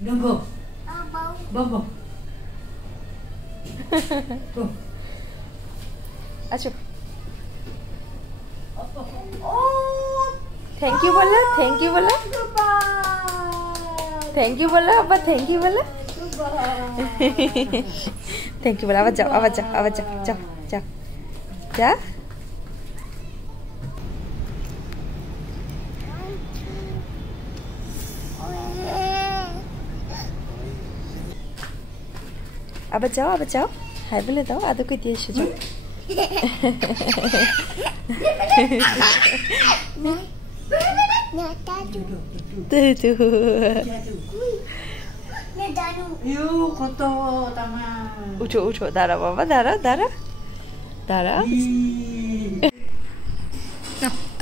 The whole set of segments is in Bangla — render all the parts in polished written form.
Go. Bobo. Go. Achoo. Oh. Thank you bola. Thank you bola. Thank you bola. Abba thank you bola. Thank you bola. Abba jao. Abba jao. Abba jao. Jao. Jao. Ja. Abba jao. Hai bole dao. Ado koi diye esho jao. Tuh. Yuk, koto tangan. Ucho. Dara baba. Dara.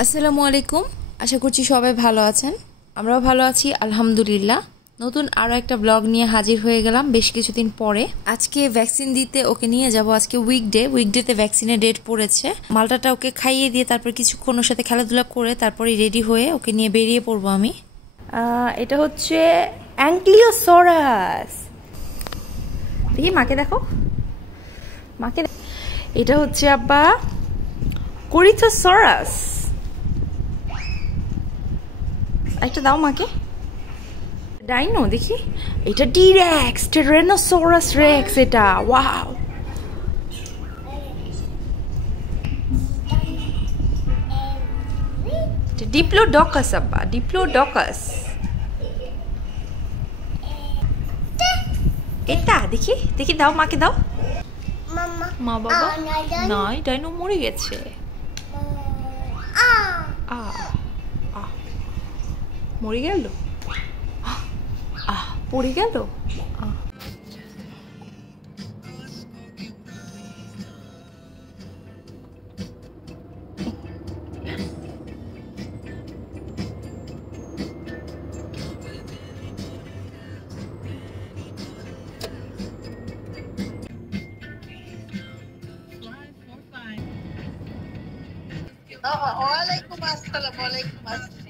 আসসালামু আলাইকুম আশা করছি সবাই ভালো আছেন আমরাও ভালো আছি আলহামদুলিল্লাহ নতুন আরো একটা ব্লগ নিয়ে হাজির হয়ে গেলাম বেশ কিছুদিন পরে আজকে ভ্যাকসিন দিতে ওকে নিয়ে যাব আজকে উইকডেতে ভ্যাকসিনের ডেট পড়েছে মালটাটা ওকে খাইয়ে দিয়ে তারপর কিছুক্ষণ ওর সাথে খেলাধুলা করে তারপরে রেডি হয়ে ওকে নিয়ে বেরিয়ে পড়ব আমি এটা হচ্ছে অ্যাঙ্কিলোসরাস দেখি মাকে দেখো এটা হচ্ছে আব্বা কোরিথোসরাস একটা দাও মাকে ডাইনো দেখি এটা ডিরেক্স টেরানোসরাস রেক্স এটা ওয়াও ডিপ্লোডকাস আব্বা ডিপ্লোডকাস এটা দেখি দাও মাকে দাও মা বাবা নাই ডাইনো মরে গেছে মরে গেল পড়ে গেল ওয়ালাইকুম আসসালাম ওয়ালাইকুম আসসালাম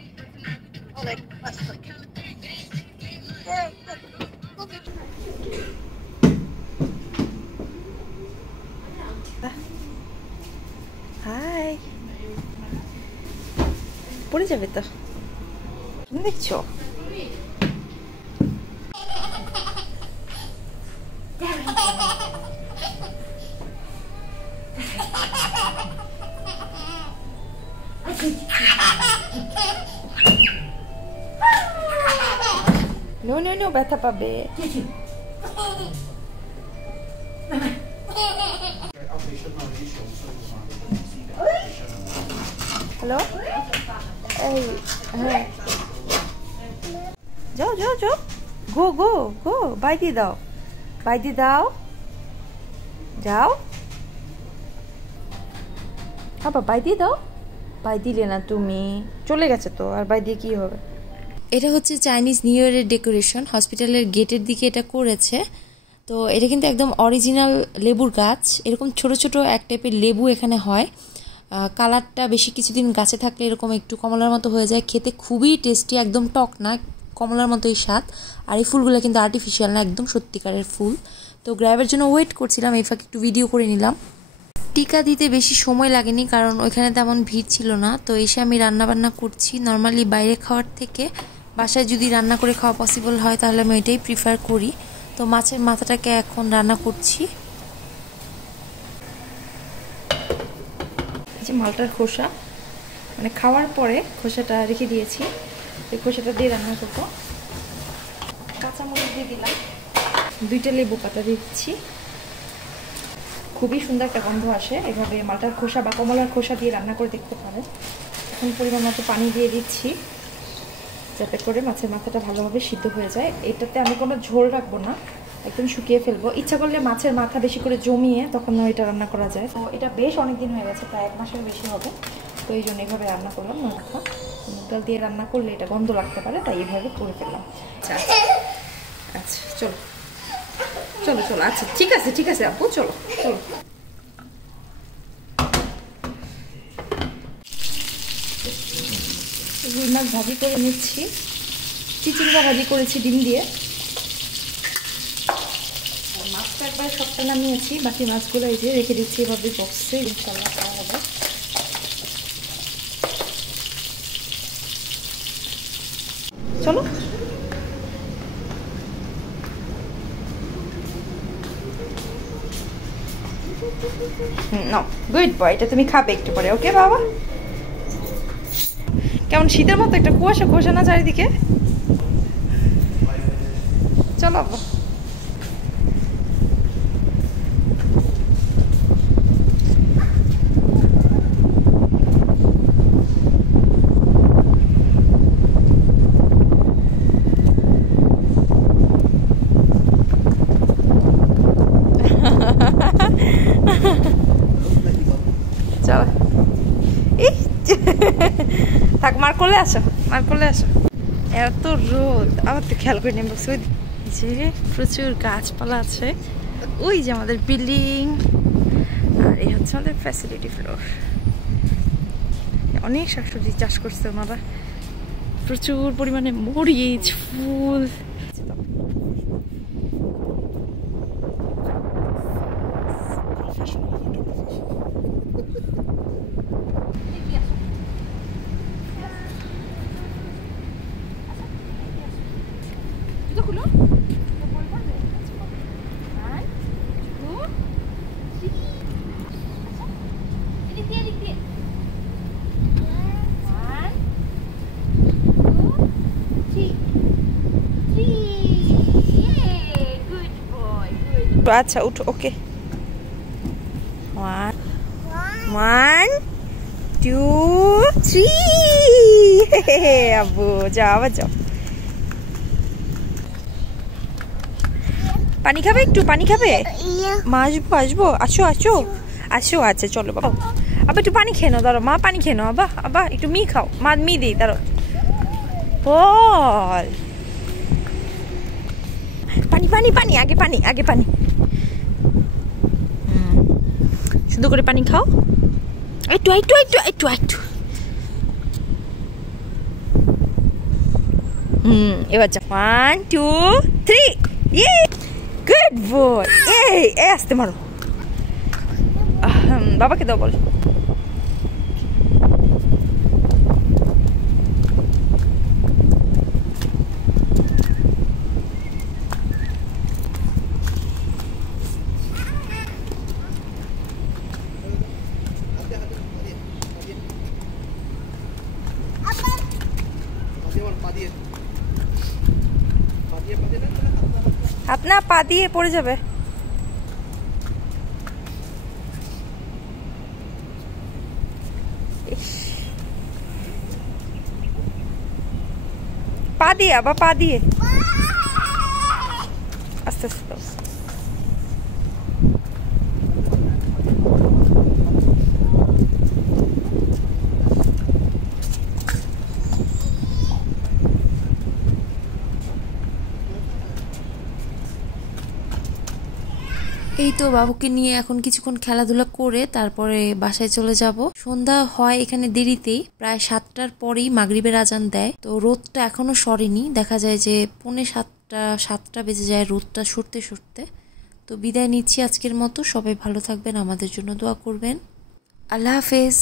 হাই পড়ে যাবে তো দেখছো নো ব্যথা পাবে হ্যালো এই হ্যাঁ যাও গো বাইদি দাও যাও আবার বাইদি দাও বাই দিলে না তুমি চলে গেছে তো আর বাই দিয়ে কি হবে এটা হচ্ছে চাইনিজ নিউ ইয়ারের ডেকোরেশন হসপিটালের গেটের দিকে এটা করেছে তো এটা কিন্তু একদম অরিজিনাল লেবুর গাছ এরকম ছোট ছোট এক টাইপের লেবু এখানে হয় কালারটা বেশি কিছুদিন গাছে থাকলে এরকম একটু কমলার মতো হয়ে যায় খেতে খুবই টেস্টি একদম টক না কমলার মতোই স্বাদ আর এই ফুলগুলো কিন্তু আর্টিফিশিয়াল না একদম সত্যিকারের ফুল তো গ্র্যাবের জন্য ওয়েট করছিলাম এই ফাঁকে একটু ভিডিও করে নিলাম টিকা দিতে বেশি সময় লাগেনি কারণ ওইখানে তেমন ভিড় ছিল না তো এসে আমি রান্নাবান্না করছি নর্মালি বাইরে খাওয়ার থেকে বাসায় যদি রান্না করে খাওয়া পসিবল হয় তাহলে আমি এটাই প্রিফার করি তো মাছের মাথাটাকে এখন রান্না করছি এই যে মালটার খোসা মানে খাওয়ার পরে খোসাটা রেখে দিয়েছি এই খোসাটা দিয়ে রান্না করবো কাঁচামরিচ দিয়ে দিলাম 2টা লেবু পাতা দিচ্ছি খুবই সুন্দর একটা গন্ধ আসে এভাবে মালটার খোসা বা কমলার খোসা দিয়ে রান্না করে দেখতে পারেন এখন পরিমাণ মতো পানি দিয়ে দিচ্ছি যাতে করে মাছের মাথাটা ভালোভাবে সিদ্ধ হয়ে যায় এটাতে আমি কোনো ঝোল রাখবো না একদম শুকিয়ে ফেলবো ইচ্ছা করলে মাছের মাথা বেশি করে জমিয়ে তখন এটা রান্না করা যায় তো এটা বেশ অনেকদিন হয়ে গেছে প্রায় 1 মাসের বেশি হবে তো এই জন্য এইভাবে রান্না করলাম মাথা মুগ ডাল দিয়ে রান্না করলে এটা গন্ধ লাগতে পারে তাই এইভাবে করে ফেললাম আচ্ছা চলো আচ্ছা ঠিক আছে আপু চলো রুই মাছ ভাজি করে নিচ্ছি চিচিঙ্গা ভাজি করেছি ডিম দিয়ে মাছটা একবার সবটা নামিয়েছি, বাকি মাছগুলো এই যে রেখে দিচ্ছি এভাবে বক্সে, ইনশাল্লাহ খাওয়া হবে। চলো গুড বয়, এটা তুমি খাবে একটু পরে, ওকে বাবা? কেমন শীতের মতো একটা কুয়াশা কুয়াশা না চারিদিকে? চলো বাবা। চলো থাক, মার করলে আসো, মার করলে আসো। এত রোদ, আবার তো খেয়াল করে নেব যে প্রচুর গাছপালা আছে। ওই যে আমাদের বিল্ডিং, আর এই হচ্ছে আমাদের ফ্যাসিলিটি ফ্লোর। অনেক শাকসবজি চাষ করছে ওনারা, প্রচুর পরিমাণে মরিচ, ফুল। আচ্ছা উঠো, ওকে। 1 2 3 আব্বু যাও, আবার যাও। পানি খাবে? একটু পানি খাবে? মা আসবো, আসবো, আসো আসো আসো। আচ্ছা চলো বাবা, আবার একটু পানি খেয়ে নাও, দাঁড়ো মা, পানি খেয়ে নাও। আবা আবা একটু মি খাও, মা মি দিই, দাঁড়ো। বল পানি পানি পানি, আগে পানি, আগে পানি। সুন্দর করে পানি খাও, একটু একটু একটু একটু একটু। এবার যা, 1 2 3, ইয়ে গুড বয়। এই আসতে মারো, বাবাকে দাও বল। হাত না, পা দিয়ে পড়ে যাবে। পা দিয়ে, আবার পা দিয়ে আস্তে আস্তে। এই তো বাবুকে নিয়ে এখন কিছুক্ষণ খেলাধুলা করে তারপরে বাসায় চলে যাব। সন্ধ্যা হয় এখানে দেরিতেই, প্রায় 7টার পরেই মাগরিবের আজান দেয়। তো রোদটা এখনো সরেনি, দেখা যায় যে 6:45-7টা বেজে যায় রোদটা সরতে সরতে। তো বিদায় নিচ্ছি আজকের মতো, সবাই ভালো থাকবেন, আমাদের জন্য দোয়া করবেন। আল্লাহ হাফেজ।